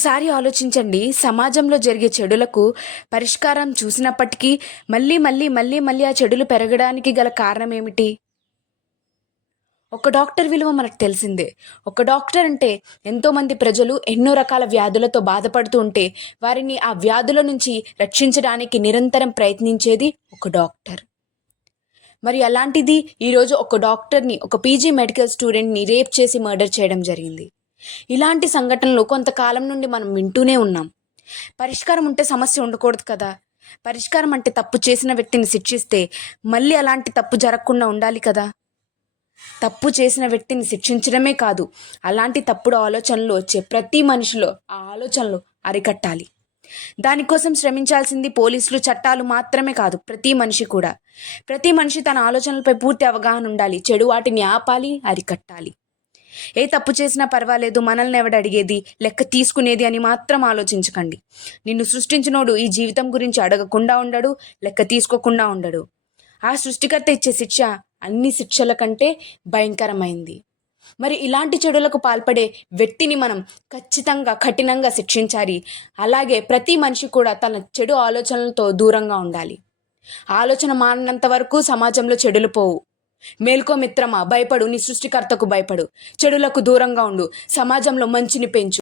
ఒక్కసారి ఆలోచించండి. సమాజంలో జరిగే చెడులకు పరిష్కారం చూసినప్పటికీ మళ్ళీ ఆ చెడులు పెరగడానికి గల కారణం ఏమిటి? ఒక డాక్టర్ విలువ మనకు తెలిసిందే. ఒక డాక్టర్ అంటే ఎంతోమంది ప్రజలు ఎన్నో రకాల వ్యాధులతో బాధపడుతూ ఉంటే, వారిని ఆ వ్యాధుల నుంచి రక్షించడానికి నిరంతరం ప్రయత్నించేది ఒక డాక్టర్. మరి అలాంటిది ఈరోజు ఒక డాక్టర్‌ని, ఒక పీజీ మెడికల్ స్టూడెంట్‌ని రేప్ చేసి మర్డర్ చేయడం జరిగింది. ఇలాంటి సంఘటనలు కొంతకాలం నుండి మనం వింటూనే ఉన్నాం. పరిష్కారం ఉంటే సమస్య ఉండకూడదు కదా! పరిష్కారం అంటే తప్పు చేసిన వ్యక్తిని శిక్షిస్తే, మళ్ళీ అలాంటి తప్పు జరగకుండా ఉండాలి కదా! తప్పు చేసిన వ్యక్తిని శిక్షించడమే కాదు, అలాంటి తప్పుడు ఆలోచనలు వచ్చే ప్రతి మనిషిలో ఆ ఆలోచనలు అరికట్టాలి. దానికోసం శ్రమించాల్సింది పోలీసులు, చట్టాలు మాత్రమే కాదు, ప్రతి మనిషి కూడా. ప్రతి మనిషి తన ఆలోచనలపై పూర్తి అవగాహన ఉండాలి. చెడు వాటిని ఆపాలి, అరికట్టాలి. ఏ తప్పు చేసినా పర్వాలేదు, మనల్ని ఎవడడిగేది, లెక్క తీసుకునేది అని మాత్రం ఆలోచించకండి. నిన్ను సృష్టించినోడు ఈ జీవితం గురించి అడగకుండా ఉండడు, లెక్క తీసుకోకుండా ఉండడు. ఆ సృష్టికర్త ఇచ్చే శిక్ష అన్ని శిక్షల కంటే భయంకరమైంది. మరి ఇలాంటి చెడులకు పాల్పడే వ్యక్తిని మనం ఖచ్చితంగా కఠినంగా శిక్షించాలి. అలాగే ప్రతి మనిషి కూడా తన చెడు ఆలోచనలతో దూరంగా ఉండాలి. ఆలోచన మారినంత వరకు సమాజంలో చెడులు పోవు. మేల్కో మిత్రమా, భయపడు, నీ సృష్టికర్తకు భయపడు. చెడులకు దూరంగా ఉండు, సమాజంలో మంచిని పెంచు.